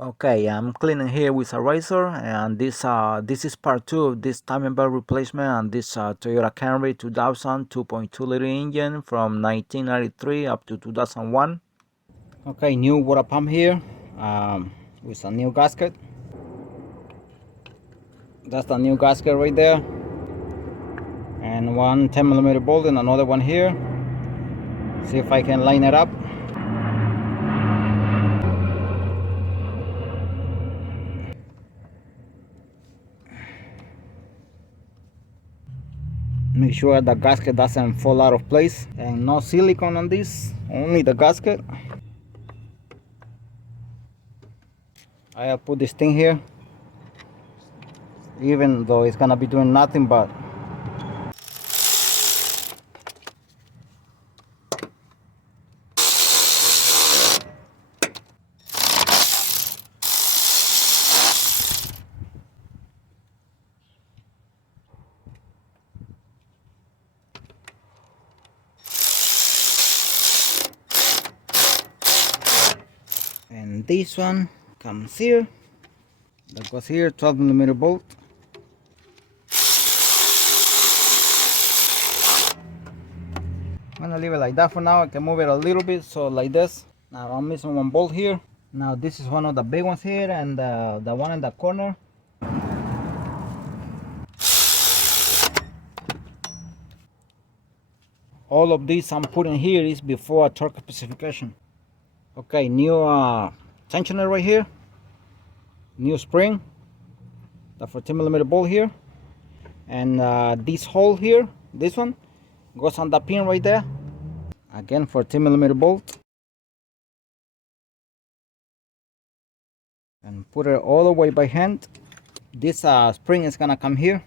Okay, I'm cleaning here with a razor, and this is part 2 of this timing belt replacement on this Toyota Camry 2000 2.2-liter engine from 1993 up to 2001. Okay, new water pump here with a new gasket. That's the new gasket right there, and one 10mm bolt and another one here. See if I can line it up. Make sure the gasket doesn't fall out of place, and no silicone on this, only the gasket. I'll put this thing here, even though it's gonna be doing nothing but and this one comes here, that goes here, 12mm bolt. I'm gonna leave it like that for now. I can move it a little bit, so like this. Now I'm missing one bolt here. Now this is one of the big ones here, and the one in the corner. All of these I'm putting here is before torque specification. Okay, new tensioner right here, new spring, the 14mm bolt here, and this hole here, this one goes on the pin right there. Again, 14mm bolt, and put it all the way by hand. This spring is gonna come here.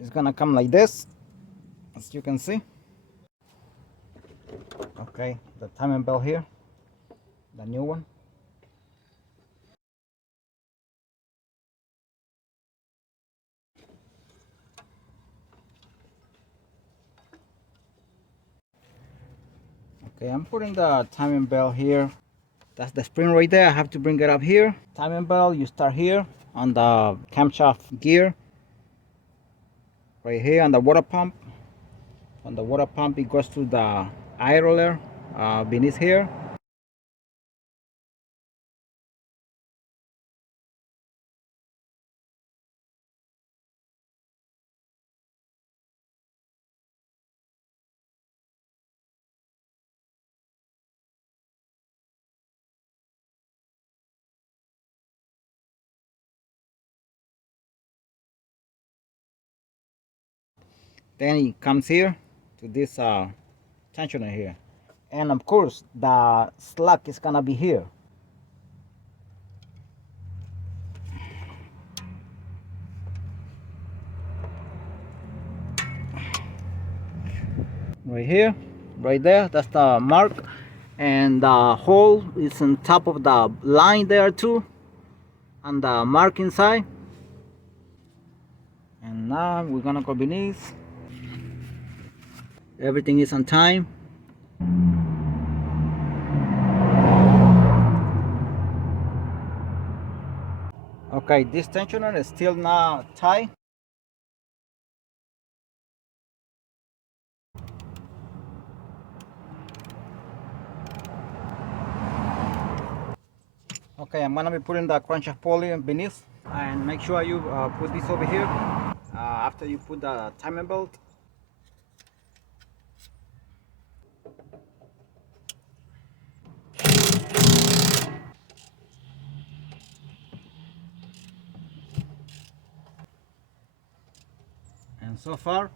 It's gonna come like this, as you can see. Okay, the timing belt here, the new one. Okay, I'm putting the timing belt here. That's the spring right there. I have to bring it up here. Timing belt, you start here on the camshaft gear, right here on the water pump. On the water pump, it goes to the idler beneath here. Then it comes here to this tensioner here, and of course the slack is gonna be here. Right here, right there, that's the mark, and the hole is on top of the line there too, on the mark inside. And now we're gonna go beneath. Everything is on time. Okay, this tensioner is still not tight. Okay, I'm gonna be putting the crankshaft pulley beneath, and make sure you put this over here after you put the timing belt. And so far,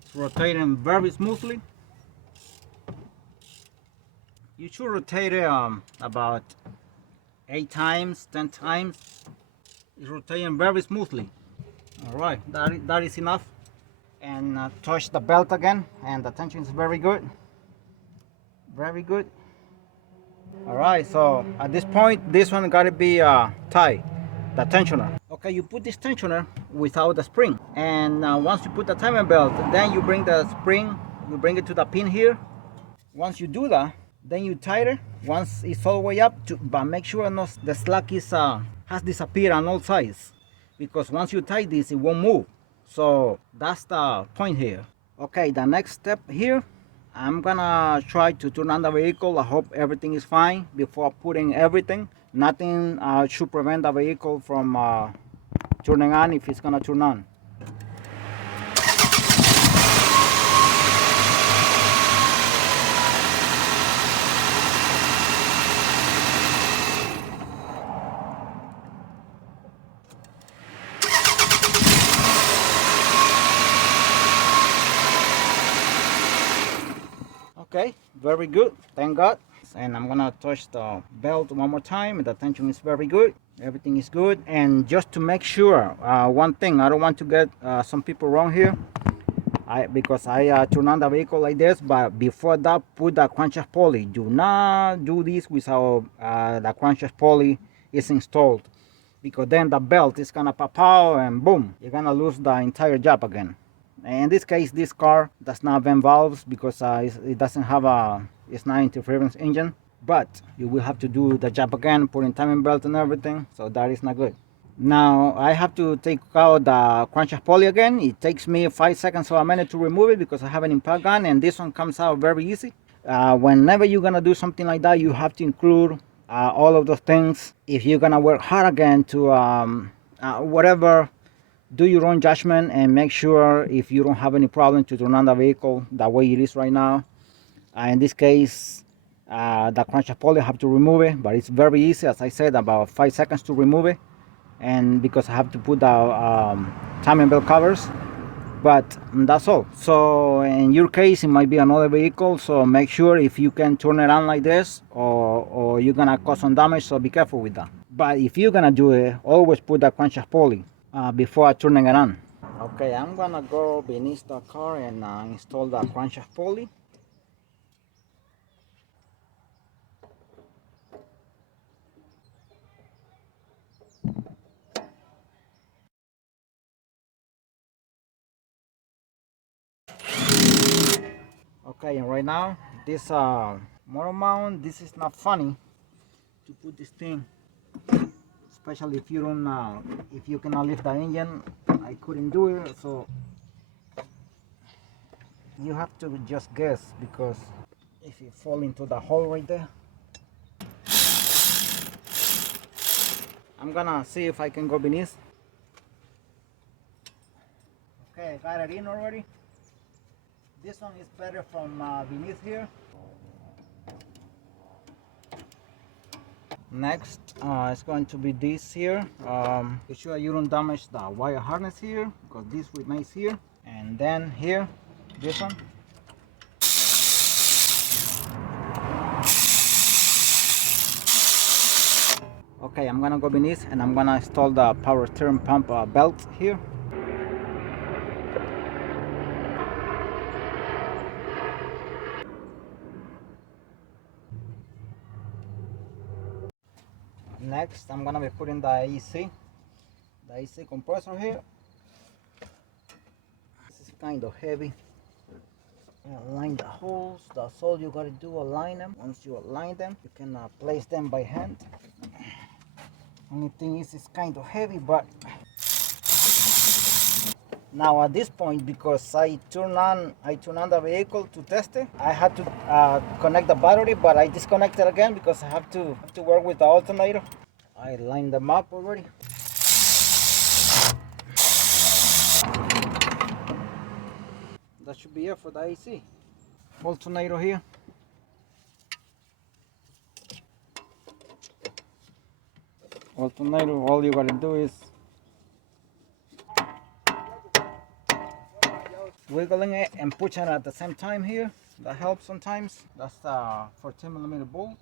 it's rotating very smoothly. You should rotate it about 8 times, 10 times. It's rotating very smoothly. All right, that is enough. And touch the belt again, and the tension is very good. Very good. All right, so at this point, this one got to be tight, the tensioner. Okay, you put this tensioner without the spring, and once you put the timing belt, then you bring the spring, you bring it to the pin here. Once you do that, Then you tighten once it's all the way up, but make sure not the slack is has disappeared on all sides, because once you tie this, it won't move. So that's the point here. Okay, the next step here, I'm gonna try to turn on the vehicle. I hope everything is fine before putting everything. Nothing should prevent the vehicle from turning on if it's gonna turn on. Okay, very good, thank God. And I'm gonna touch the belt one more time. The tension is very good, everything is good. And just to make sure, one thing, I don't want to get some people wrong here, because I turn on the vehicle like this, but before that, put the crankshaft pulley. Do not do this without the crankshaft pulley is installed, because then the belt is gonna pop out and boom, you're gonna lose the entire job again. In this case, this car does not have vent valves because it doesn't have it's not interference engine, but you will have to do the job again, putting timing belt and everything, so that is not good. Now I have to take out the crankshaft pulley again. It takes me 5 seconds or a minute to remove it because I have an impact gun, and this one comes out very easy. Whenever you're gonna do something like that, you have to include all of those things. If you're gonna work hard again to whatever, do your own judgment and make sure if you don't have any problem to turn on the vehicle the way it is right now. In this case, the crankshaft pulley, I have to remove it, but it's very easy. As I said, about 5 seconds to remove it, and because I have to put the timing belt covers, but that's all. So in your case, it might be another vehicle, so make sure if you can turn it on like this, or you're gonna cause some damage, so be careful with that. But if you're gonna do it, always put the crankshaft pulley before turning it on. Okay, I'm gonna go beneath the car and install the crankshaft pulley. Okay, and right now this motor mount, this is not funny to put this thing, especially if you don't if you cannot lift the engine. I couldn't do it, so you have to just guess, because if you fall into the hole right there, I'm gonna see if I can go beneath. Okay, I got it in already. This one is better from beneath here. Next, it's going to be this here. Make sure you don't damage the wire harness here, because this remains here. And then here, this one. Okay, I'm gonna go beneath and I'm gonna install the power steering pump belt here. Next, I'm gonna be putting the AC compressor here. This is kind of heavy. Align the holes. That's all you gotta do. Align them. Once you align them, you can place them by hand. Only thing is, it's kind of heavy, but now at this point, because I turn on the vehicle to test it, I had to connect the battery, but I disconnected again because I have to work with the alternator. I lined them up already. That should be it for the AC. Alternator here. Alternator, all you gotta do is wiggling it and pushing it at the same time here. That helps sometimes. That's the 14mm bolt.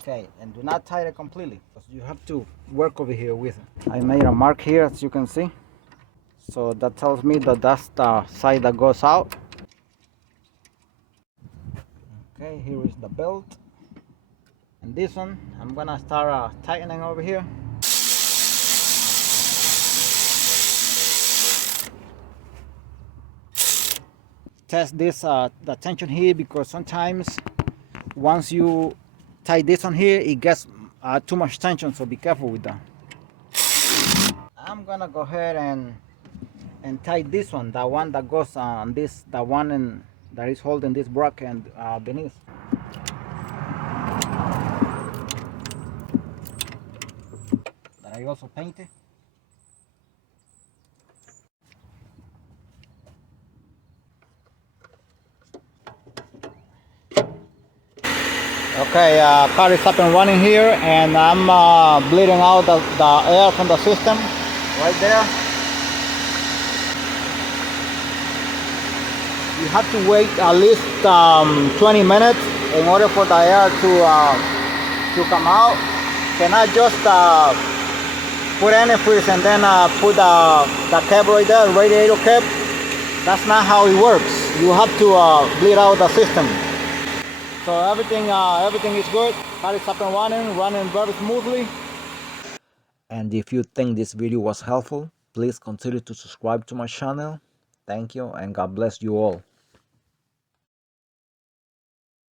Okay, and do not tie it completely, because you have to work over here with it. I made a mark here, as you can see. So that tells me that that's the side that goes out. Okay, here is the belt. And this one, I'm gonna start tightening over here. test this the tension here, because sometimes once you tie this on here, it gets too much tension, so be careful with that. I'm gonna go ahead and tie this one, the one that goes on this, the one that is holding this bracket beneath. That I also painted. Okay, car is up and running here, and I'm bleeding out the air from the system right there. You have to wait at least 20 minutes in order for the air to come out. Cannot just put antifreeze and then put the cap right there, radiator cap. That's not how it works. You have to bleed out the system. So everything is good. Car is up and running very smoothly. And if you think this video was helpful, please consider to subscribe to my channel. Thank you, and God bless you all.